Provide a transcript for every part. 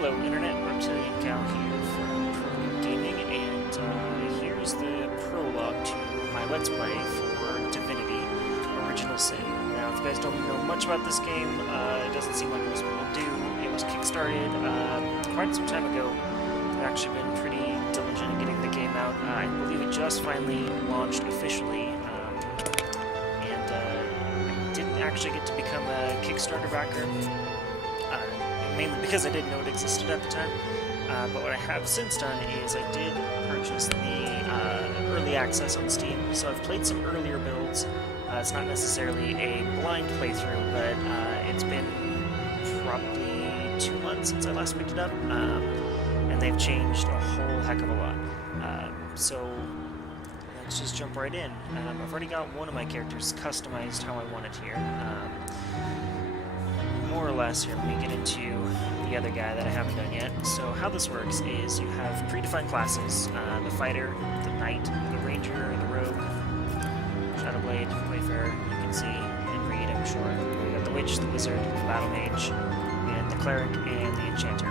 Hello Internet, Reptilian Cow here from Prologue Gaming, and here's the prologue to my Let's Play for Divinity, Original Sin. Now, if you guys don't know much about this game, it doesn't seem like most people do. It was kickstarted quite some time ago. I've actually been pretty diligent in getting the game out. I believe it just finally launched officially, and I didn't actually get to become a Kickstarter backer. Mainly because I didn't know it existed at the time. But what I have since done is I did purchase the early access on Steam, so I've played some earlier builds. It's not necessarily a blind playthrough, but it's been probably 2 months since I last picked it up, and they've changed a whole heck of a lot. So let's just jump right in. I've already got one of my characters customized how I want it here. More or less here, let me get into the other guy that I haven't done yet. So how this works is you have predefined classes, the fighter, the knight, the ranger, the rogue, shadowblade, wayfarer, you can see and read, I'm sure. You got the witch, the wizard, the battle mage, and the cleric, and the enchanter.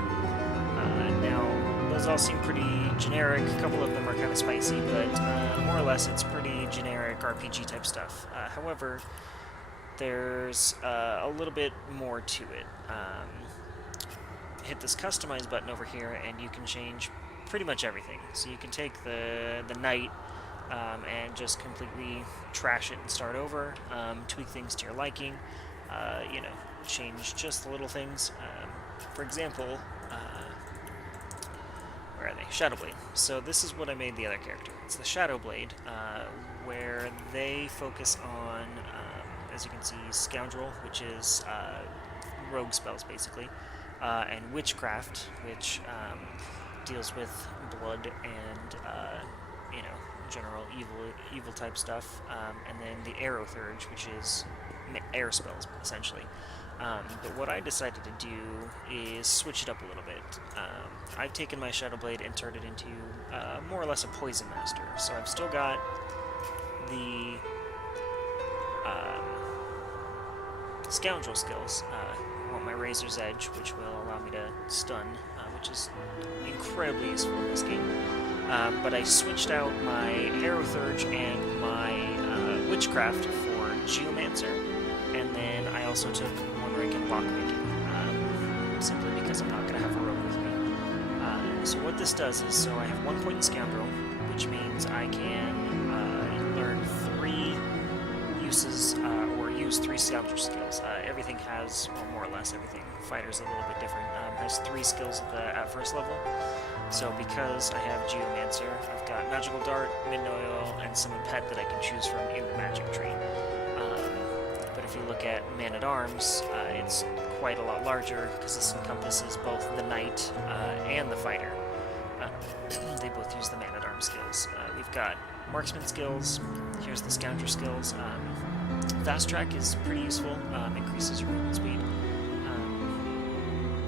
Now, those all seem pretty generic. A couple of them are kind of spicy, but more or less it's pretty generic RPG type stuff. However, there's a little bit more to it. Hit this customize button over here and you can change pretty much everything. So you can take the knight and just completely trash it and start over, tweak things to your liking, you know, change just the little things. For example, where are they? Shadowblade. So this is what I made the other character. It's the Shadowblade, where they focus on as you can see, Scoundrel, which is rogue spells, basically, and Witchcraft, which deals with blood and, you know, general evil type stuff, and then the Arrow Thurge, which is air spells, essentially. But what I decided to do is switch it up a little bit. I've taken my Shadowblade and turned it into more or less a Poison Master. So I've still got the Scoundrel skills. I want my Razor's Edge, which will allow me to stun, which is incredibly useful in this game. But I switched out my Arrow Thurge and my Witchcraft for Geomancer, and then I also took 1 rank in Lockpicking, simply because I'm not going to have a rogue with me. So what this does is, so I have 1 point in Scoundrel, which means I can learn 3 uses, or use 3 Scoundrel skills. Everything has, well, more or less everything, fighter's a little bit different, has 3 skills at first level. So because I have Geomancer, I've got Magical Dart, Midnight Oil, and Summon Pet that I can choose from in the magic tree. But if you look at Man-at-Arms, it's quite a lot larger, because this encompasses both the Knight and the Fighter. They both use the Man-at-Arms skills. We've got Marksman skills, here's the Scoundrel skills. Fast Track is pretty useful, increases your movement speed,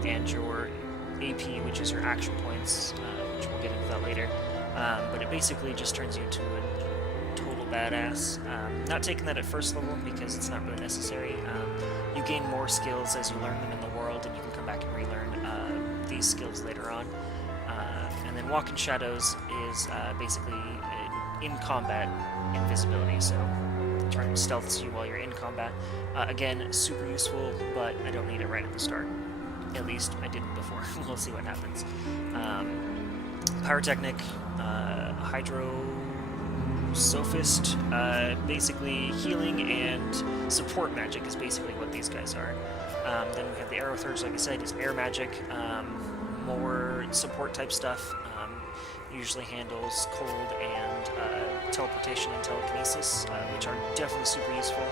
and your AP, which is your action points, which we'll get into that later. But it basically just turns you into a total badass. Not taking that at first level because it's not really necessary. You gain more skills as you learn them in the world, and you can come back and relearn these skills later on. And then Walk in Shadows is basically in combat invisibility, so trying to stealth you while you're in combat. Again, super useful, but I don't need it right at the start. At least I didn't before. We'll see what happens. Pyrotechnic, Hydro Sophist, basically healing and support magic is basically what these guys are. Then we have the Arrow Thurge, like I said, is air magic, more support type stuff. Usually handles cold and teleportation and telekinesis, which are definitely super useful.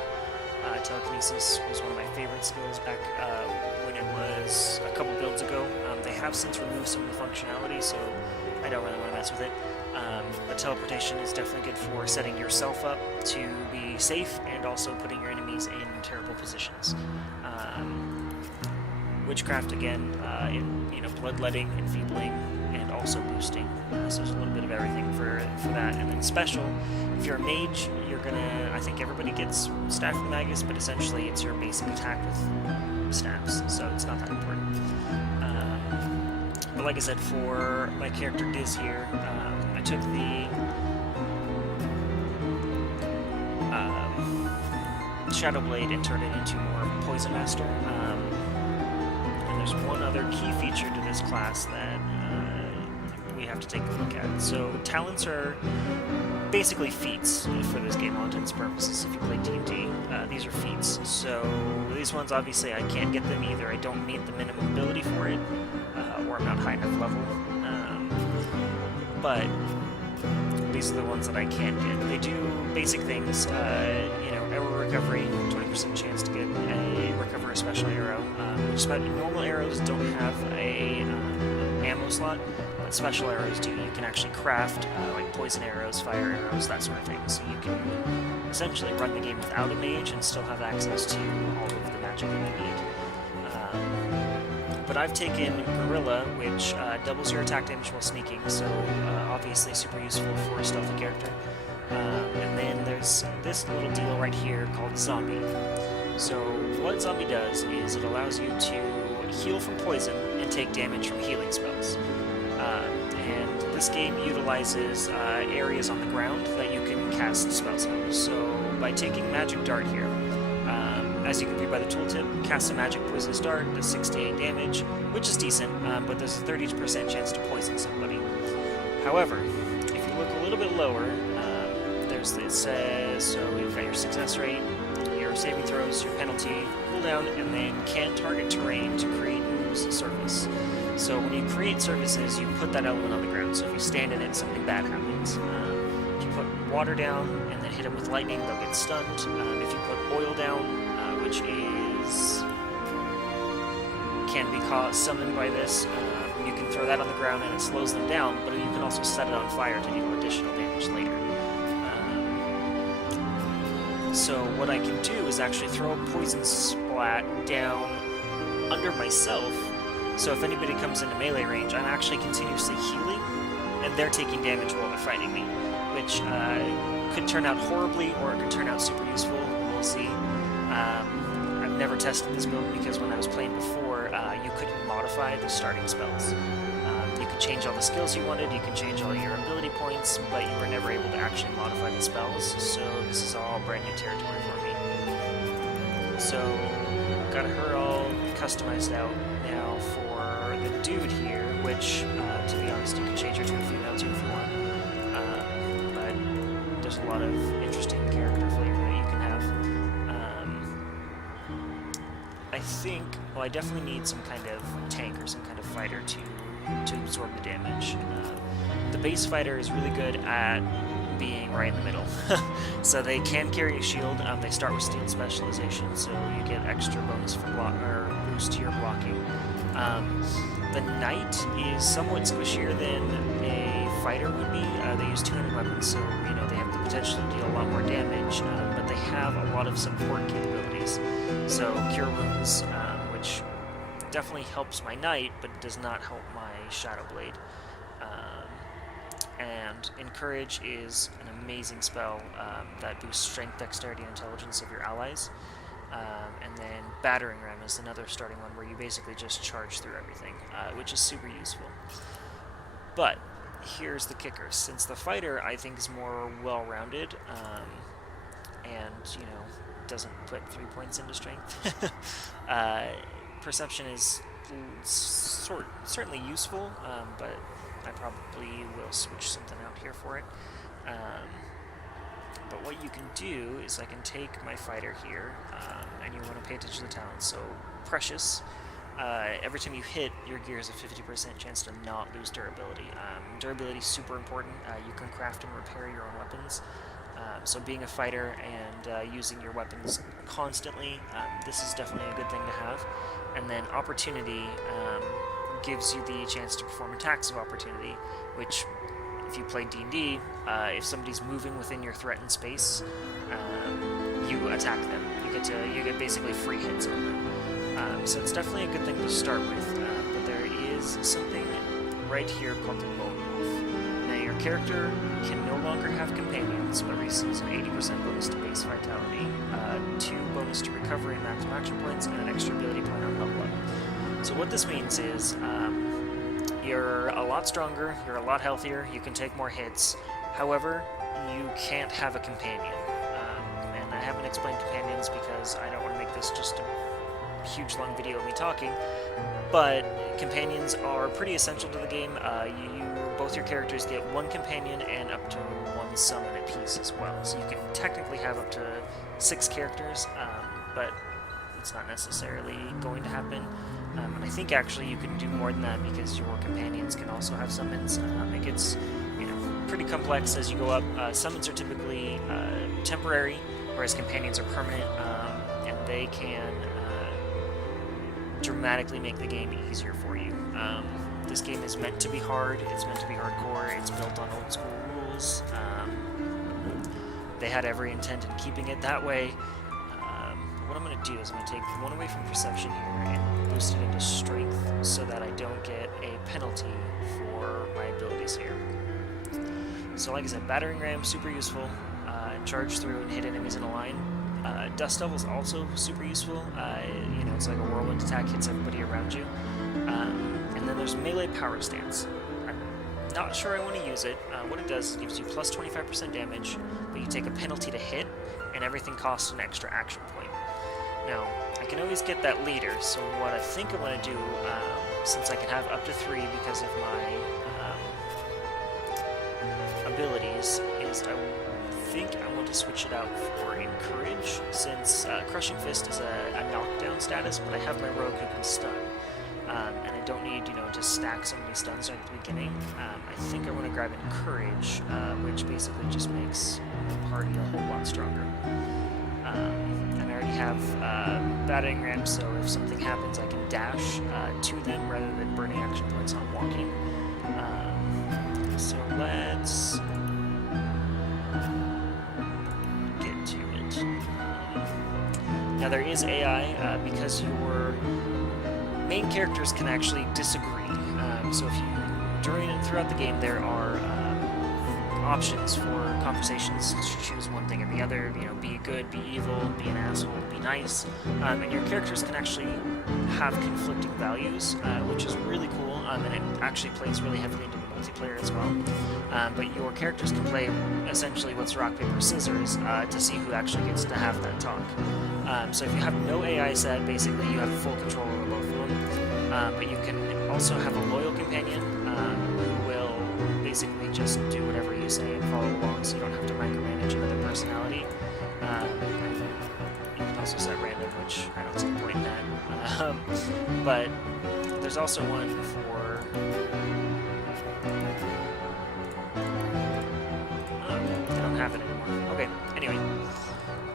Telekinesis was one of my favorite skills back when it was a couple builds ago. They have since removed some of the functionality, so I don't really want to mess with it. But teleportation is definitely good for setting yourself up to be safe and also putting your enemies in terrible positions. Witchcraft, again, in, you know, bloodletting, enfeebling, and also boosting. So there's a little bit of everything for that. And then special, if you're a mage, you're gonna, I think everybody gets Staff of the Magus, but essentially it's your basic attack with stabs, so it's not that important. like I said, for my character Diz here, I took the Shadow Blade and turned it into more of a Poison Master. And there's one other key feature to this class that we have to take a look at. So talents are basically feats for this game, all intents and purposes. If you play D&D, these are feats. So these ones, obviously, I can't get them either. I don't meet the minimum ability for it, or I'm not high enough level. But these are the ones that I can get. They do basic things, you know, arrow recovery, 20% chance to get a recover a special arrow. Which normal arrows don't have a ammo slot, but special arrows do. You can actually craft like poison arrows, fire arrows, that sort of thing. So you can essentially run the game without a mage and still have access to all of the magic that you need. But I've taken Gorilla, which doubles your attack damage while sneaking, so obviously super useful for a stealthy character. And then there's this little deal right here called Zombie. So what Zombie does is it allows you to heal from poison and take damage from healing spells. And this game utilizes areas on the ground that you can cast spells on. So by taking Magic Dart here, as you can read by the tooltip, cast a Magic Poisonous Dart, does 6 to 8 damage, which is decent, but there's a 30% chance to poison somebody. However, if you look a little bit lower, it says, so you've got your success rate, your saving throws, your penalty, cooldown, and then can't target terrain to create or use a surface. So when you create surfaces, you put that element on the ground, so if you stand in it, something bad happens. If you put water down and then hit them with lightning, they'll get stunned. If you put oil down, which can be summoned by this, you can throw that on the ground and it slows them down, but you can also set it on fire to deal additional damage later. So what I can do is actually throw a poison splat down under myself, so if anybody comes into melee range, I'm actually continuously healing, and they're taking damage while they're fighting me, which could turn out horribly, or it could turn out super useful. We'll see. I've never tested this build because when I was playing before, you couldn't modify the starting spells. You could change all the skills you wanted, you can change all your ability points, but you were never able to actually modify the spells, so this is all brand new territory for me. So, got her all customized out now for the dude here, which, to be honest, you can change her to a female too if you want. But there's a lot of interesting character flavor that you can have. I think, well, I definitely need some kind of tank or some kind of fighter to absorb the damage. The base fighter is really good at being right in the middle. So they can carry a shield. They start with steel specialization, so you get extra bonus for boost to your blocking. The knight is somewhat squishier than a fighter would be. They use 200 weapons, so you know they have the potential to deal a lot more damage, but they have a lot of support capabilities. So cure wounds, which definitely helps my knight, but does not help my Shadow Blade. And Encourage is an amazing spell that boosts strength, dexterity, and intelligence of your allies. And then Battering Ram is another starting one where you basically just charge through everything, which is super useful. But here's the kicker. Since the fighter, I think, is more well-rounded, and, you know, doesn't put 3 points into strength, Perception is certainly useful, but I probably will switch something out here for it. But what you can do is I can take my fighter here, and you want to pay attention to the talents. So Precious, every time you hit, your gear has a 50% chance to not lose durability. Durability is super important. You can craft and repair your own weapons. So being a fighter and using your weapons constantly, this is definitely a good thing to have. And then Opportunity gives you the chance to perform attacks of opportunity, which, if you play D&D, if somebody's moving within your threatened space, you attack them. You get basically free hits on them. So it's definitely a good thing to start with. But there is something right here called the Lone Wolf. Now your character can no longer have companions, but receives an 80% bonus to base vitality, 2 bonus to recovery and maximum action points, and an extra ability point on level up. So what this means is, You're a lot stronger, you're a lot healthier, you can take more hits. However, you can't have a companion. And I haven't explained companions because I don't want to make this just a huge long video of me talking, but companions are pretty essential to the game. Both your characters get one companion and up to one summon apiece as well. So you can technically have up to 6 characters, but it's not necessarily going to happen. And I think actually you can do more than that because your companions can also have summons. It gets, pretty complex as you go up. Summons are typically temporary, whereas companions are permanent, and they can dramatically make the game easier for you. This game is meant to be hard, it's meant to be hardcore, it's built on old school rules. They had every intent in keeping it that way. What I'm going to do is I'm going to take 1 away from perception here and boost it into strength so that I don't get a penalty for my abilities here. So like I said, battering ram, super useful. Charge through and hit enemies in a line. Dust Devil is also super useful. It's like a whirlwind attack, hits everybody around you. And then there's melee power stance. I'm not sure I want to use it. What it does is it gives you plus 25% damage, but you take a penalty to hit, and everything costs an extra action point. Now, I can always get that leader, so what I think I want to do, since I can have up to 3 because of my abilities, is I think I want to switch it out for Encourage, since Crushing Fist is a knockdown status, but I have my rogue who can stun. And I don't need, to stack so many stuns right at the beginning. I think I want to grab Encourage, which basically just makes the party a whole lot stronger. And I already have battering ram, so if something happens, I can dash to them rather than burning action points on walking. So let's get to it. Now there is AI, because your main characters can actually disagree. So if you, during and throughout the game, there are options for conversations to choose one thing or the other. Be good, be evil, be an asshole, be nice. And your characters can actually have conflicting values, which is really cool. And it actually plays really heavily into the multiplayer as well. But your characters can play essentially what's rock, paper, scissors to see who actually gets to have that talk. So if you have no AI set, basically you have full control over both of them. But you can also have a loyal companion who will basically just do whatever you say and follow along, so you don't have to micromanage another personality. You can also set random, which I don't see the point in that. But there's also one for... I don't have it anymore. Okay, anyway.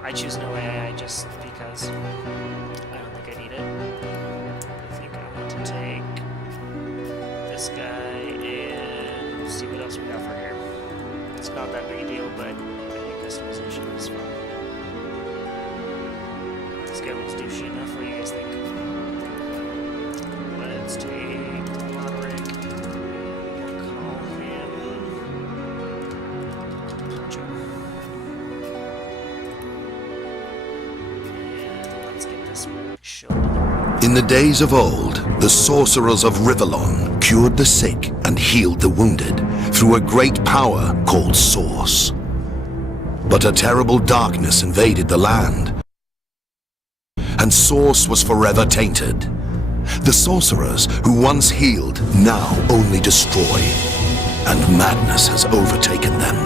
I choose no AI just because I don't think I need it. I think I want to take this guy and see what else we got for here. It's not that big a deal, but I think customization is fun. This guy looks douchey enough. What do you guys think? Let's take Roderick. We'll call him Joe. And let's get this show on the road. In the days of old, the sorcerers of Rivellon cured the sick and healed the wounded through a great power called Source. But a terrible darkness invaded the land, and Source was forever tainted. The sorcerers who once healed now only destroy, and madness has overtaken them.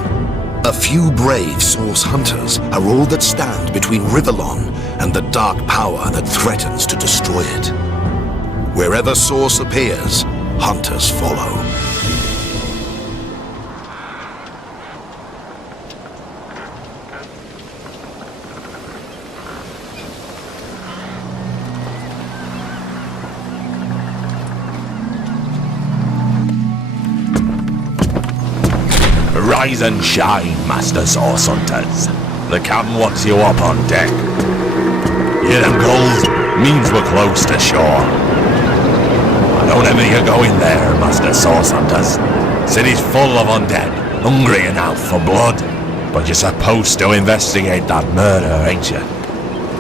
A few brave Source hunters are all that stand between Rivellon and the dark power that threatens to destroy it. Wherever Source appears, hunters follow. Rise and shine, Master Source Hunters. The captain wants you up on deck. Hear them gulls? Means we're close to shore. I don't envy you going there, Master Source Hunters. City's full of undead, hungry enough for blood. But you're supposed to investigate that murder, ain't you?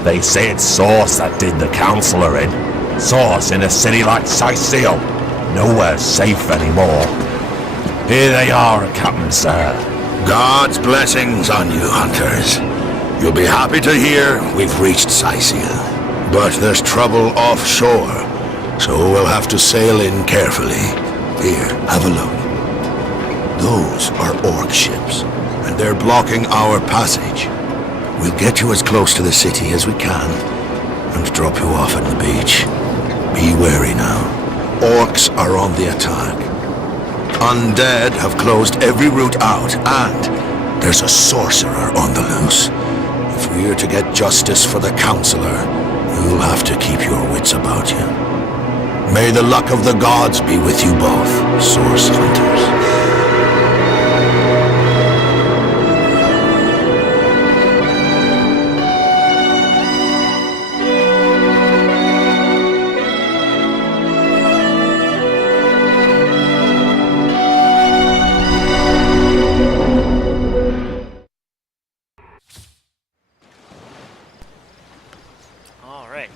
They say it's Source that did the Counselor in. Source in a city like Sicil. nowhere safe anymore. Here they are, Captain Sir. God's blessings on you, hunters. You'll be happy to hear we've reached Sicil. But there's trouble offshore, so we'll have to sail in carefully. Here, have a look. Those are orc ships, and they're blocking our passage. We'll get you as close to the city as we can, and drop you off at the beach. Be wary now. Orcs are on the attack. Undead have closed every route out, and there's a sorcerer on the loose. If we're to get justice for the Counselor, you'll have to keep your wits about you. May the luck of the gods be with you both, Source Hunters.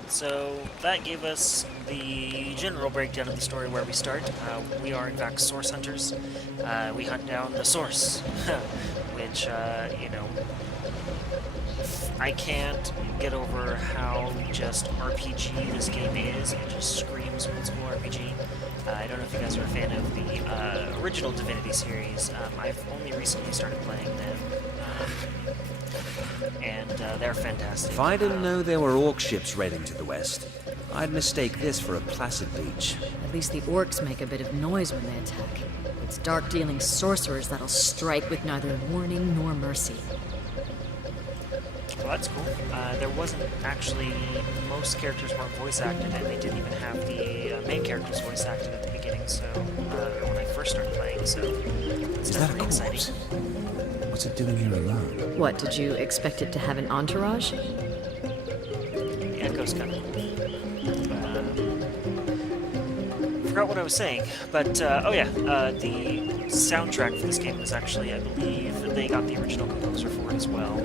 So that gave us the general breakdown of the story where we start. We are in fact source hunters. We hunt down the source, which, you know, I can't get over how just RPG this game is. It just screams old school RPG. I don't know if you guys are a fan of the original Divinity series. I've only recently started playing them. And they're fantastic. If I didn't know there were orc ships raiding to the west, I'd mistake this for a placid beach. At least the orcs make a bit of noise when they attack. It's dark-dealing sorcerers that'll strike with neither warning nor mercy. Well, that's cool. There wasn't actually... Most characters weren't voice acted, and they didn't even have the main characters voice acted at the beginning, so... when I first started playing, so... It's definitely exciting. What's it doing here alone? What, did you expect it to have an entourage? The echo's kind of cool. Forgot what I was saying, but, oh yeah, the soundtrack for this game was actually, I believe, they got the original composer for it as well.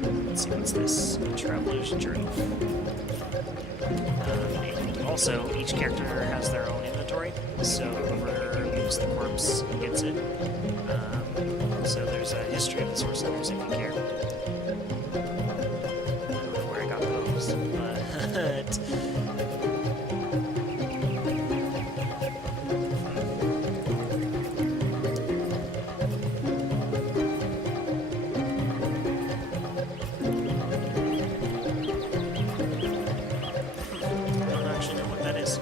Let's see, what's this? Traveler's Journal. And also, each character has their own inventory, so whoever moves the corpse gets it. So there's a history of the source hunters if you care. I don't know where I got those, but... I don't actually know what that is.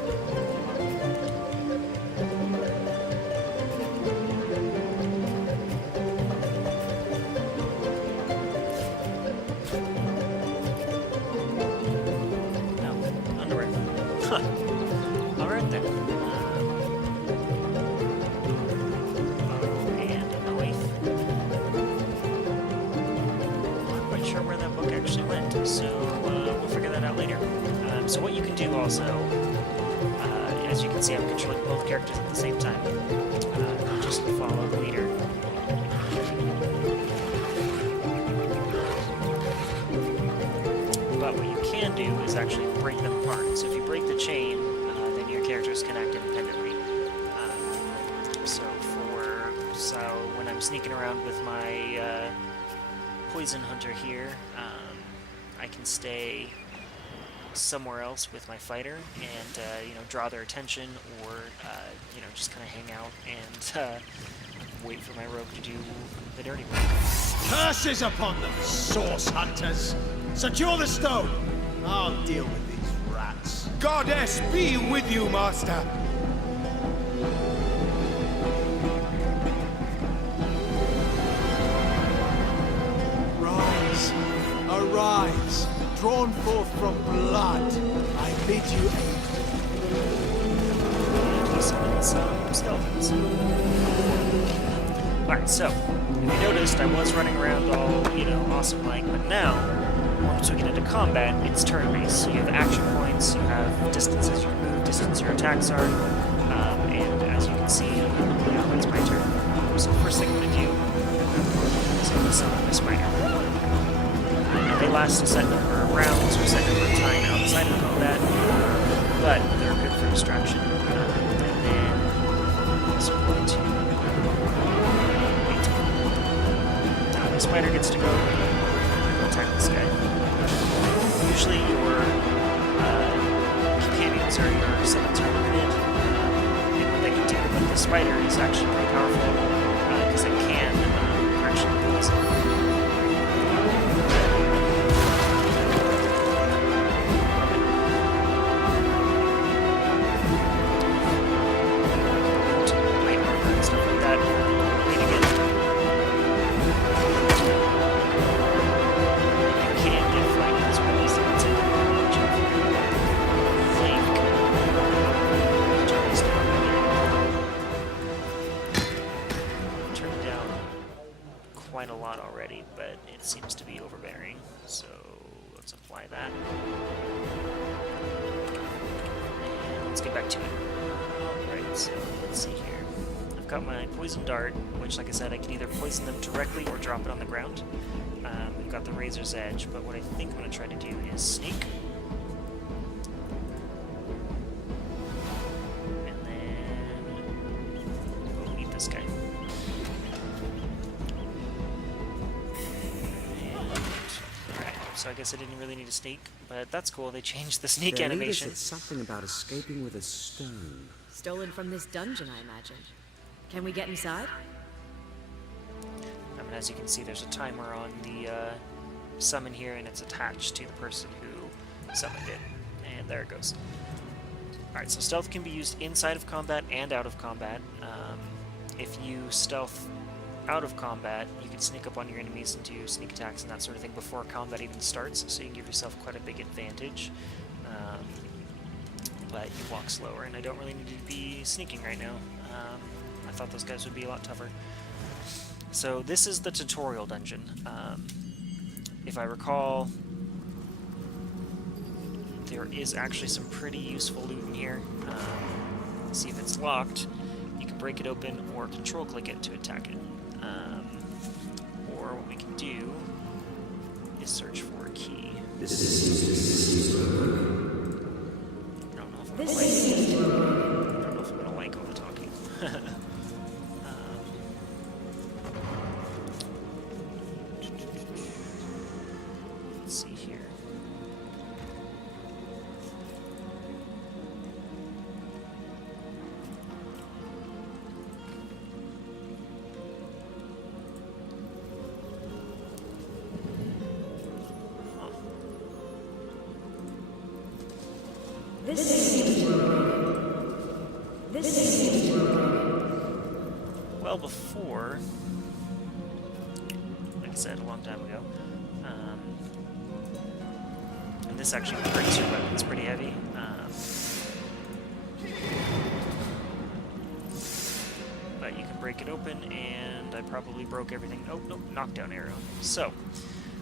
Alright then. And a knife. I'm not quite sure where that book actually went, so we'll figure that out later. So what you can do also, as you can see, I'm controlling both characters at the same time. Just follow the leader. But what you can do is actually break them apart. So if you break the chain, then your characters can act independently. So when I'm sneaking around with my poison hunter here, I can stay somewhere else with my fighter and you know, draw their attention, or you know, just kind of hang out and wait for my rogue to do the dirty work. Curses upon them, source hunters! Secure the stone! I'll deal with these rats. Goddess be with you, Master! Rise, arise, drawn forth from blood, I bid you aid. And we summon some skeletons. Alright, so, if you noticed, I was running around all, you know, awesome-like, but now, once we get into combat, it's turn-based. So you have action points, you have distances you can move, distance your attacks are, and as you can see, now it's my turn. So first thing I'm going to do is I'm going to summon my spider. Now they last a set number of rounds or a set number of time outside of combat, but they're good for distraction. spider gets to go attack this guy. Usually your companions or your summons are limited in what they can do, but the spider is actually pretty powerful because it can actually poison. Light armor and stuff like that. Wait again. You can get flanked as well as it's in flank. Turned down quite a lot already, but it seems to be overbearing. So let's apply that. And let's get back to it. Alright, so let's see here. I've got my poison dart, which, like I said, I can either poison them directly or drop it on the ground. We've got the razor's edge, but what I think I'm going to try to do is sneak. And then we'll eat this guy. Alright, so I guess I didn't really need to sneak, but that's cool. They changed the sneak Their leader animation. said something about escaping with a stone. Stolen from this dungeon, I imagine. Can we get inside? I mean, as you can see, there's a timer on the summon here, and it's attached to the person who summoned it. And there it goes. Alright, so stealth can be used inside of combat and out of combat. If you stealth out of combat, you can sneak up on your enemies and do sneak attacks and that sort of thing before combat even starts, so you can give yourself quite a big advantage. But you walk slower, and I don't really need to be sneaking right now. I thought those guys would be a lot tougher. So this is the tutorial dungeon. If I recall, there is actually some pretty useful loot in here. See if it's locked. You can break it open or control click it to attack it. Or what we can do is search for a key. I don't know if I'm gonna like all the talking. Let's see here. Well, before, like I said a long time ago, and this actually breaks your weapons pretty heavy. But you can break it open, and I probably broke everything. Oh, no, knockdown arrow. So,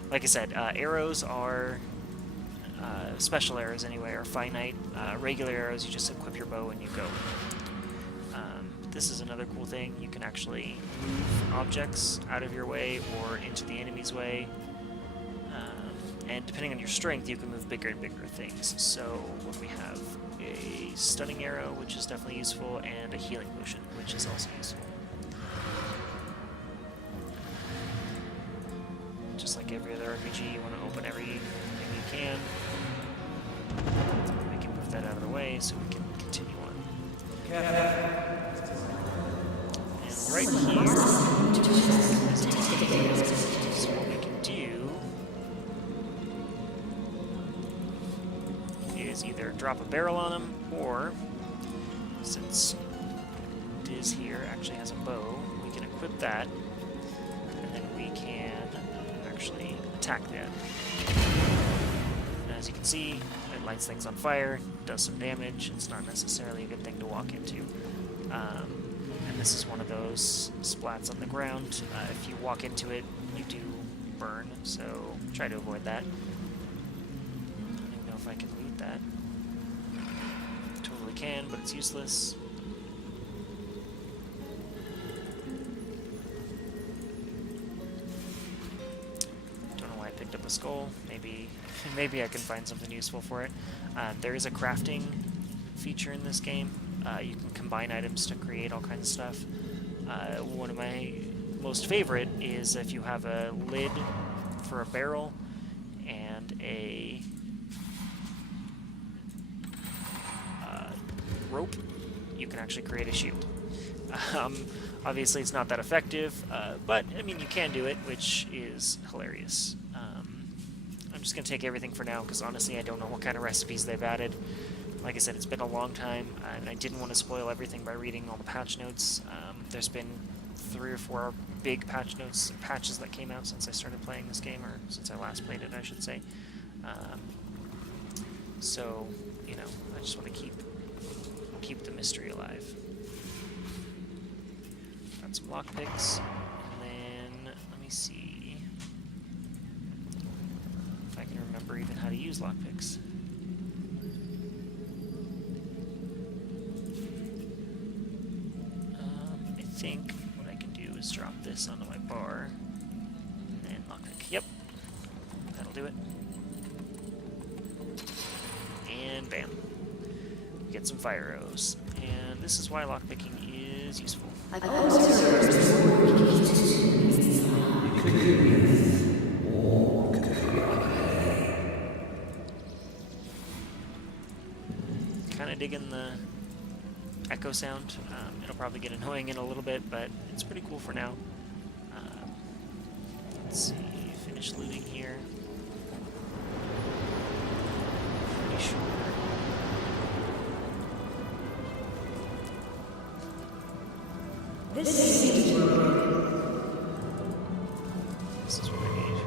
like I said, arrows are, special arrows anyway, are finite. Regular arrows, you just equip your bow and you go. This is another cool thing. You can actually move objects out of your way or into the enemy's way. And depending on your strength, you can move bigger and bigger things. So what we have, a stunning arrow, which is definitely useful, and a healing potion, which is also useful. Just like every other RPG, you want to open everything you can. We can move that out of the way so we can continue on. And right here is so what we can do is either drop a barrel on him, or since Diz here actually has a bow, we can equip that, and then we can actually attack that. And as you can see, it lights things on fire, does some damage. It's not necessarily a good thing to walk into. And this is one of those splats on the ground. If you walk into it, you do burn, so try to avoid that. I don't even know if I can loot that. Totally can, but it's useless. Don't know why I picked up a skull. Maybe I can find something useful for it. There is a crafting feature in this game. You can combine items to create all kinds of stuff. One of my most favorite is if you have a lid for a barrel and a rope, you can actually create a shield. Obviously, it's not that effective, but, I mean, you can do it, which is hilarious. I'm just going to take everything for now, because honestly, I don't know what kind of recipes they've added. Like I said, it's been a long time, and I didn't want to spoil everything by reading all the patch notes. There's been 3 or 4 big patches that came out since I started playing this game, or since I last played it, I should say. So, you know, I just want to keep the mystery alive. Got some lockpicks, and then let me see if I can remember even how to use lockpicks. I think what I can do is drop this onto my bar, and then lockpick. Yep, that'll do it. And bam. Get some fire arrows, and this is why lockpicking is useful. Kind of digging the echo sound. It'll probably get annoying in a little bit, but it's pretty cool for now. Let's see, finish looting here. Pretty sure. This is what I need.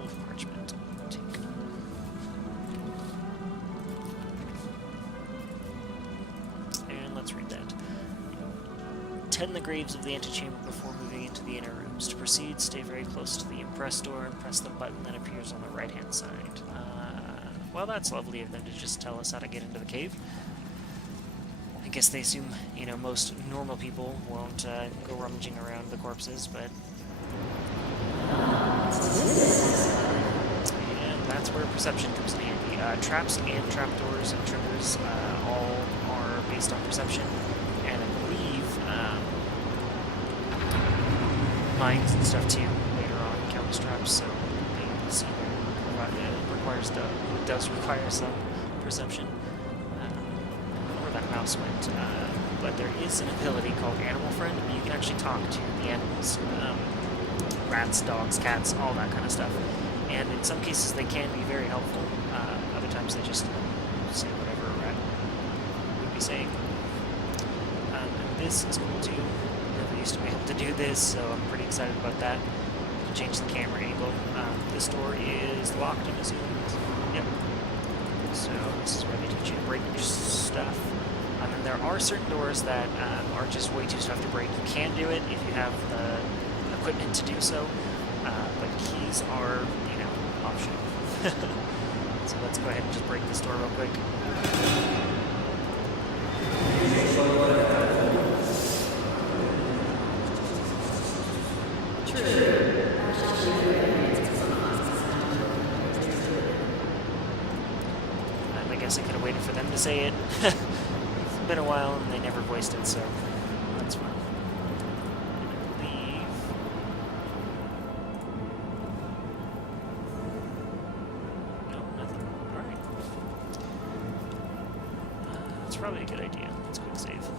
Old parchment. Take. And let's read that. Tend the graves of the antechamber before moving into the inner rooms. To proceed, stay very close to the impress door and press the button that appears on the right-hand side. Well, that's lovely of them to just tell us how to get into the cave. I guess they assume, you know, most normal people won't go rummaging around the corpses, but... And that's where perception comes in handy. Traps and trapdoors and triggers all are based on perception, and I believe mines and stuff too later on count as traps, so being able to see does require some perception. That mouse went, but there is an ability called Animal Friend. You can actually talk to the animals, rats, dogs, cats, all that kind of stuff. And in some cases they can be very helpful. Other times they just say whatever a rat would be saying. And this is cool too. Never used to be able to do this, so I'm pretty excited about that. You can change the camera angle. This door is locked, I'm assuming. Yep. So this is where they teach you to break stuff. And there are certain doors that are just way too tough to break. You can do it if you have the equipment to do so, but keys are, you know, optional. So let's go ahead and just break this door real quick. I guess I could have waited for them to say it. It's been a while and they never voiced it, so that's fine. I believe... No, nothing. Alright. That's probably a good idea. Let's quick save.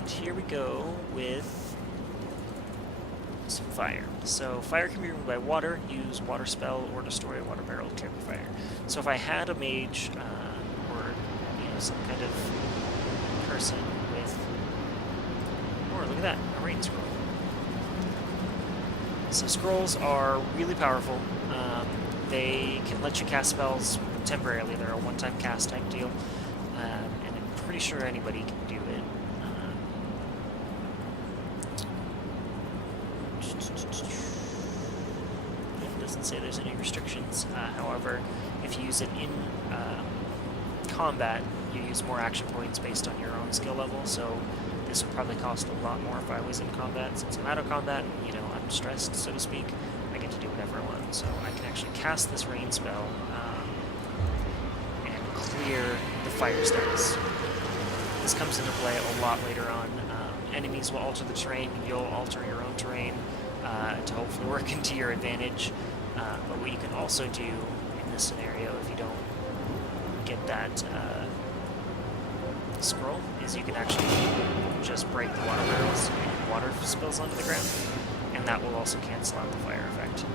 And here we go with some fire. So fire can be removed by water, use water spell, or destroy a water barrel to carry fire. So if I had a mage, or you know, some kind of person with, or look at that, a rain scroll. So scrolls are really powerful. They can let you cast spells temporarily. They're a one-time cast type deal, and I'm pretty sure anybody can do it. It doesn't say there's any restrictions. However, if you use it in combat, you use more action points based on your own skill level, so this would probably cost a lot more if I was in combat. Since I'm out of combat, you know, I'm stressed, so to speak, I get to do whatever I want. So I can actually cast this rain spell clear the fire stance. This comes into play a lot later on. Enemies will alter the terrain, you'll alter your own terrain to hopefully work into your advantage. But what you can also do in this scenario, if you don't get that scroll, is you can actually just break the water barrels and water spills onto the ground, and that will also cancel out the fire effect.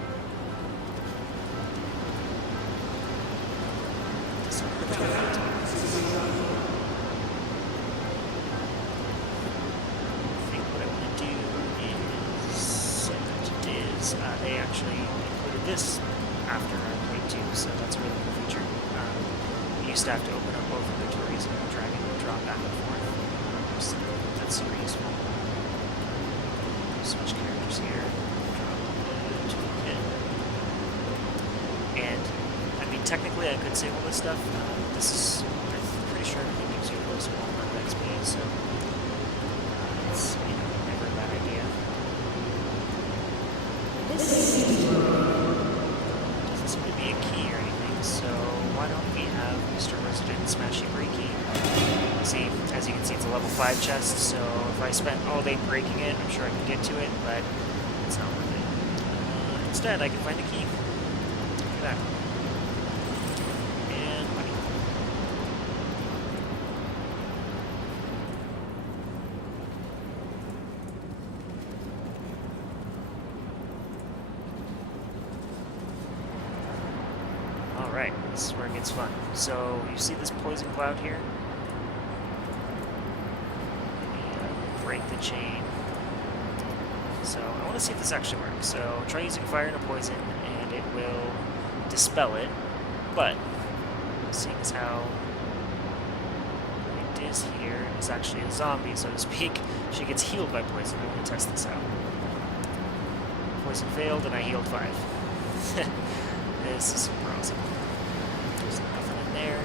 They actually included this after Played 2, so that's a really cool feature. You used to have to open up both inventories and drag and drop back and forth. So that's super useful. Switch characters here. And, I mean, technically I could save all this stuff. This is, I'm pretty sure everything gives you a little small amount of XP, so it's, you know, never a bad idea. Doesn't seem to be a key or anything, so why don't we have Mr. Resident Smashy Breaky? See, as you can see, it's a level 5 chest, so if I spent all day breaking it, I'm sure I could get to it, but it's not worth it. Instead, I can find a key. Look at that. And money. Alright, this is where it gets fun. So, you see this poison cloud here? Break the chain. So, I want to see if this actually works. So, try using fire and a poison, and it will dispel it, but seeing as how Diz here is actually a zombie, so to speak, she gets healed by poison. I'm going to test this out. Poison failed, and I healed 5. This is super awesome. There's nothing in there.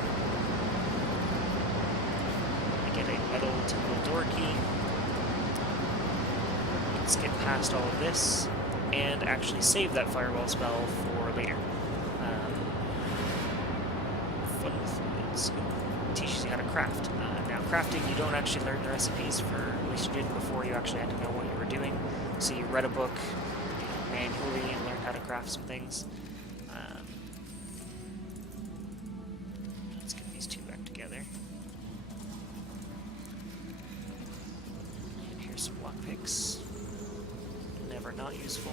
I get a metal temple door key. Let's get past all of this and actually save that firewall spell for later. Fun fluids. Teaches you how to craft. Now, crafting, you don't actually learn the recipes for, at least you didn't before, you actually had to know what you were doing. So you read a book manually and learned how to craft some things. Let's get these two back together. And here's some lockpicks. Never not useful.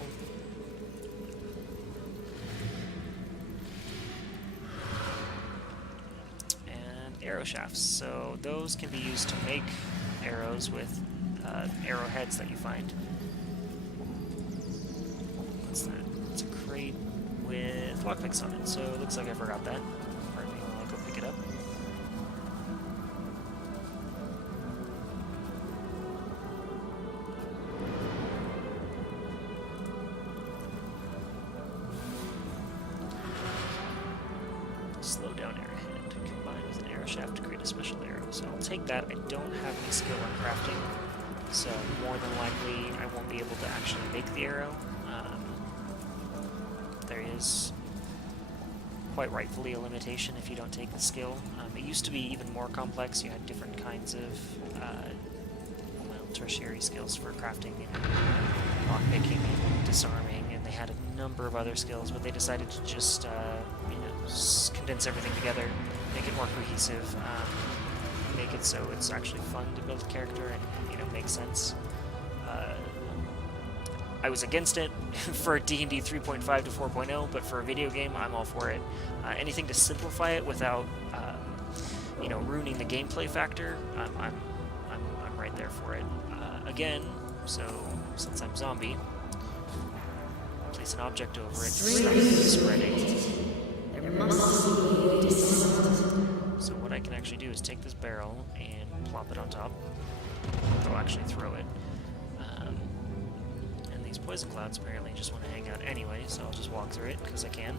And arrow shafts. So those can be used to make arrows with arrowheads that you find. What's that? It's a crate with lockpicks on it. So it looks like I forgot that. Pardon me while I go pick it up. Slow down arrowhead, combined with an arrow shaft to create a special arrow. So I'll take that. I don't have any skill on crafting, so more than likely I won't be able to actually make the arrow. There is quite rightfully a limitation if you don't take the skill. It used to be even more complex. You had different kinds of tertiary skills for crafting and lockpicking and disarming, and they had a number of other skills, but they decided to just condense everything together, make it more cohesive, make it so it's actually fun to build a character and make sense. I was against it for D&D 3.5 to 4.0, but for a video game, I'm all for it. Anything to simplify it without, ruining the gameplay factor, I'm right there for it. Again, so since I'm zombie, place an object over it, stop spreading. So what I can actually do is take this barrel and plop it on top. I'll actually throw it. And these poison clouds apparently just want to hang out anyway, so I'll just walk through it because I can.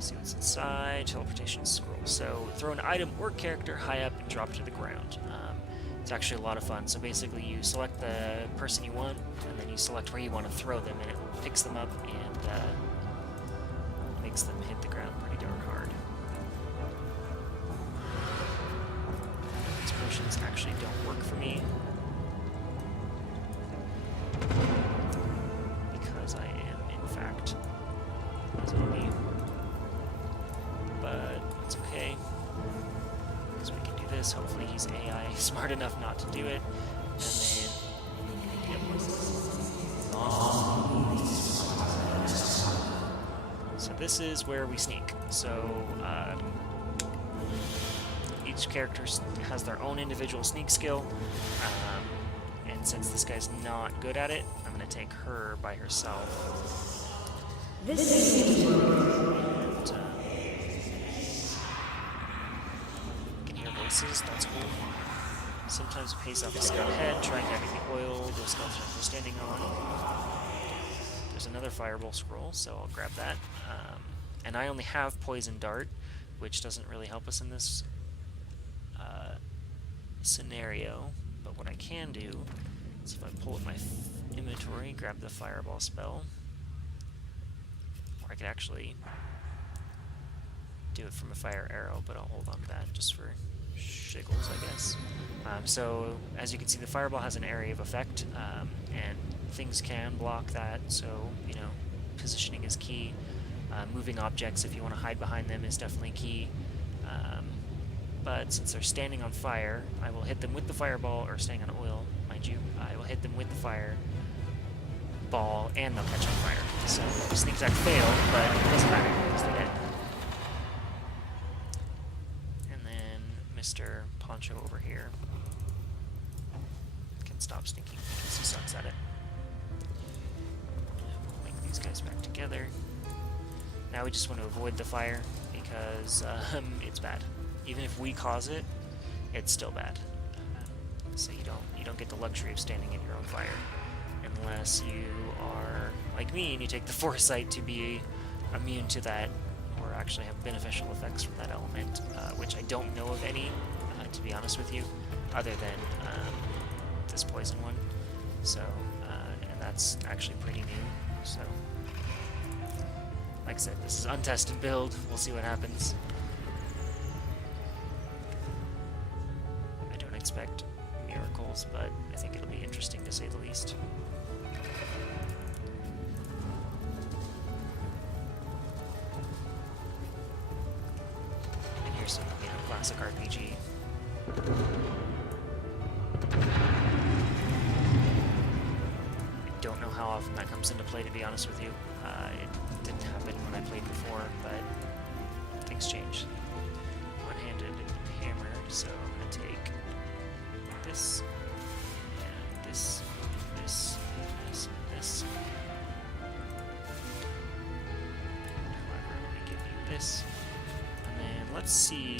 See what's inside. Teleportation scroll. So throw an item or character high up and drop to the ground. It's actually a lot of fun. So basically you select the person you want, and then you select where you want to throw them, and it picks them up and makes them hit the ground pretty darn hard. These potions actually don't work for me. Because I am, in fact, a zombie. But it's okay. Because we can do this. Hopefully he's AI smart enough not to do it. And then... Yep. So this is where we sneak. So each character has their own individual sneak skill. And since this guy's not good at it, I'm going to take her by herself. And, can hear voices, that's cool. Sometimes it pays off a scout head, try grabbing the oil the skeleton is standing on. There's another fireball scroll, so I'll grab that. And I only have poison dart, which doesn't really help us in this scenario. But what I can do is if I pull up my inventory, grab the fireball spell, or I could actually do it from a fire arrow, but I'll hold on to that just for shiggles, I guess. So, as you can see, the fireball has an area of effect, and things can block that, so, you know, positioning is key. Moving objects, if you want to hide behind them, is definitely key. But since they're standing on fire, I will hit them with the fireball, or staying on oil, mind you. I will hit them with the fire ball, and they'll catch on fire. So, sneak attack failed, but it doesn't matter, because they're dead. Mr. Poncho over here can stop sneaking because he sucks at it. We'll link these guys back together. Now we just want to avoid the fire because it's bad. Even if we cause it, it's still bad. So you don't get the luxury of standing in your own fire unless you are like me and you take the foresight to be immune to that, or actually have beneficial effects from that element, which I don't know of any, to be honest with you, other than this poison one. So, and that's actually pretty new. So, like I said, this is untested build. We'll see what happens. I don't expect miracles, but I think it'll be interesting to say the least. Some, you know, classic RPG. I don't know how often that comes into play, to be honest with you. It didn't happen when I played before, but things change. One-handed hammer, so I'm going to take this, and this, this, this, and this. However, I'm going to give you this. Let's see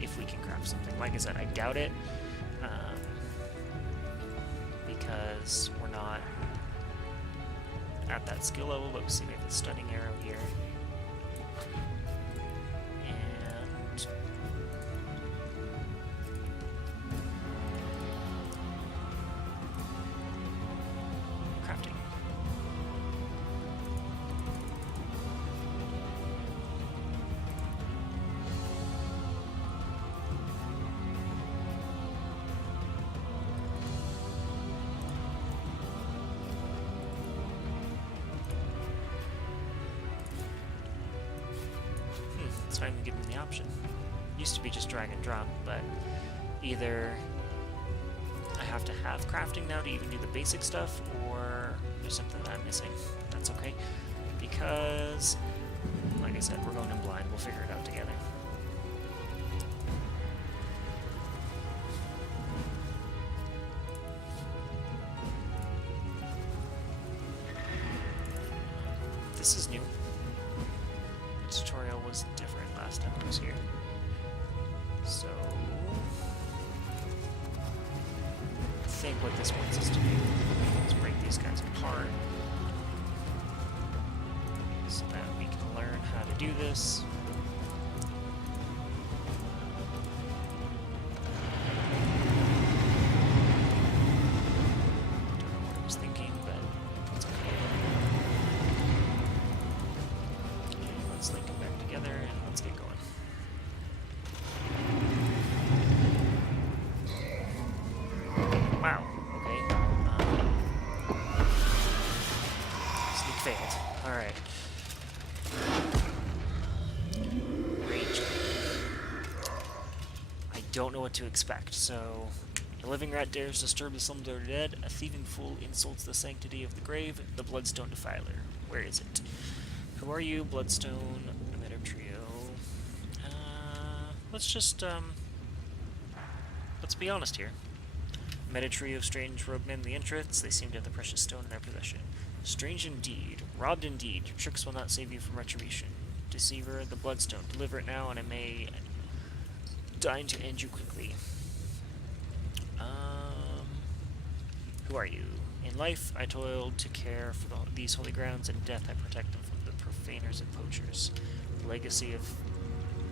if we can craft something. Like I said, I doubt it, because we're not at that skill level, but we'll see. We have the stunning arrow here. And crafting. It's not even giving me the option. Used to be just drag and drop, but either I have to have crafting now to even do the basic stuff, or there's something that I'm missing. That's okay, because, like I said, we're going in blind. We'll figure it out together. This is new. The tutorial was different last time I was here. So, I think what this wants us to do is break these guys apart so that we can learn how to do this. Don't know what I was thinking, but it's okay. Let's Wow, okay. Sneak failed. Alright. Rage. I don't know what to expect, so... A living rat dares disturb the slumber of the dead. A thieving fool insults the sanctity of the grave. The bloodstone defiler. Where is it? Who are you, Bloodstone? Emitter Trio. Let's be honest here. Met a trio of strange robed men in the entrance. They seem to have the precious stone in their possession. Strange indeed. Robbed indeed. Your tricks will not save you from retribution. Deceiver, the bloodstone. Deliver it now, and I may deign to end you quickly. Who are you? In life, I toiled to care for these holy grounds. In death, I protect them from the profaners and poachers. The legacy of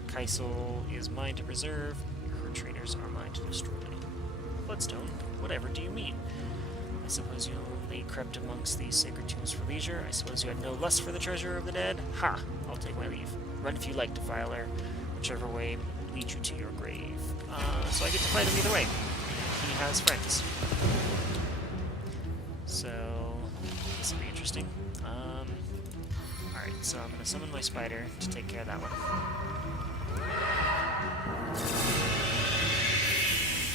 Kaisel is mine to preserve. Her traitors are mine to destroy. Bloodstone? Whatever do you mean? I suppose you only crept amongst these sacred tombs for leisure. I suppose you had no lust for the treasure of the dead? Ha! I'll take my leave. Run if you like, Defiler. Whichever way leads you to your grave. So I get to fight him either way. He has friends. So, this will be interesting. Alright, so I'm going to summon my spider to take care of that one.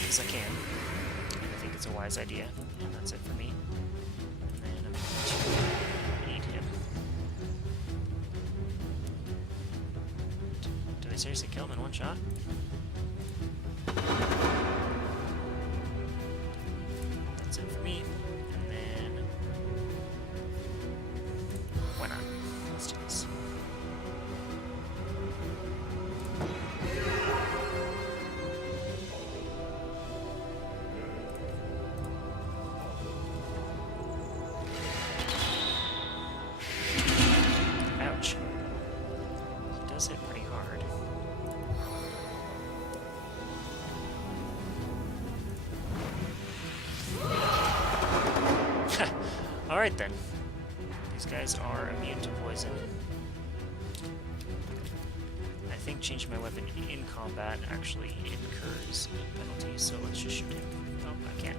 Because I can. I think it's a wise idea, and that's it for me. And then I'm going to eat him. Did I seriously kill him in one shot? That's it for me. And then... why not? Let's do this. Ouch. He does hit pretty hard. Alright then. These guys are immune to poison. I think changing my weapon in combat actually incurs a penalty, so let's just shoot him. Oh, I can't.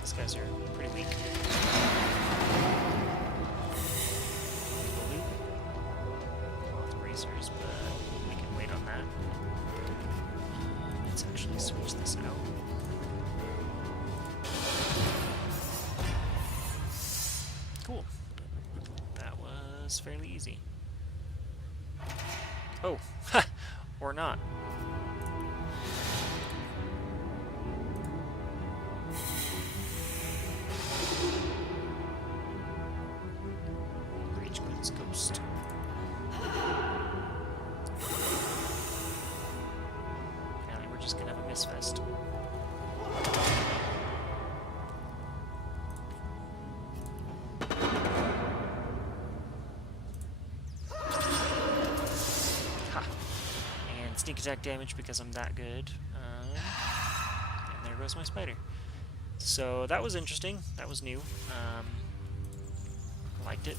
These guys are pretty weak. Cloth bracers, but we can wait on that. Let's actually switch this out. Cool. That was fairly easy. Oh, ha! Or not. Ghost. Apparently we're just gonna have a misfest. Ha! And sneak attack damage because I'm that good. And there goes my spider. So that was interesting. That was new. Liked it.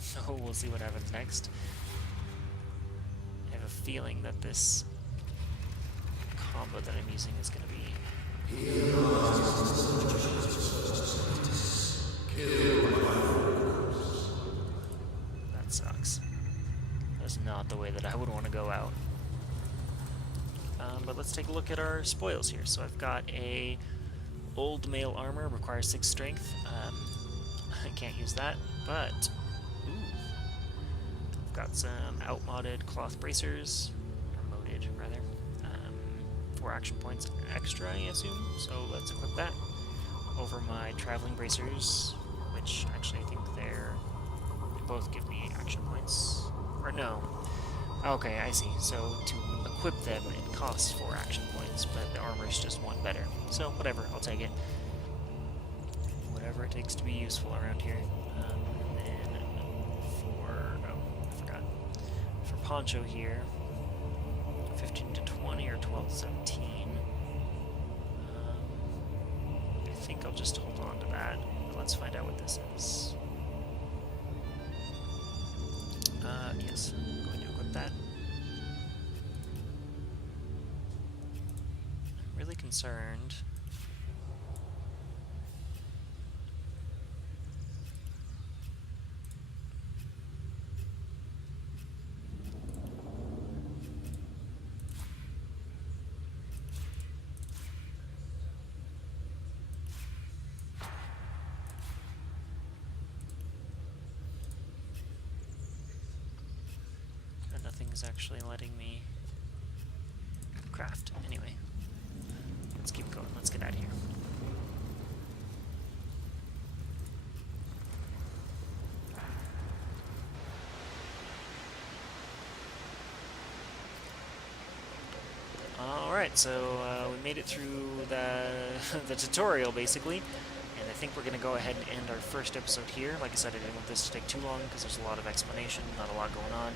So we'll see what happens next. I have a feeling that this combo that I'm using is going to be... That sucks. That's not the way that I would want to go out. But let's take a look at our spoils here. So I've got a old male armor, requires 6 strength. I can't use that, but... Got some outmodded cloth bracers, or moded rather, 4 action points extra, I assume, so let's equip that over my traveling bracers, which actually I think they both give me action points, or no, okay, I see, so to equip them it costs 4 action points, but the armor is just 1 better, so whatever, I'll take it, whatever it takes to be useful around here. Poncho here, 15 to 20 or 12 to 17. think I'll just hold on to that. Let's find out what this is. Yes, I'm going to equip that. I'm really concerned. Nothing's actually letting me craft. Anyway, let's keep going. Let's get out of here. Alright, so we made it through the tutorial, basically. And I think we're going to go ahead and end our first episode here. Like I said, I didn't want this to take too long because there's a lot of explanation, not a lot going on.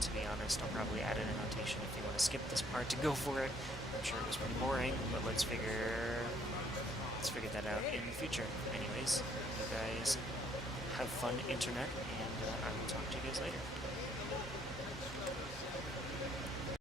To be honest, I'll probably add in a notation if you want to skip this part to go for it. I'm sure it was pretty boring, but let's figure that out in the future. Anyways, you guys have fun, internet, and I will talk to you guys later.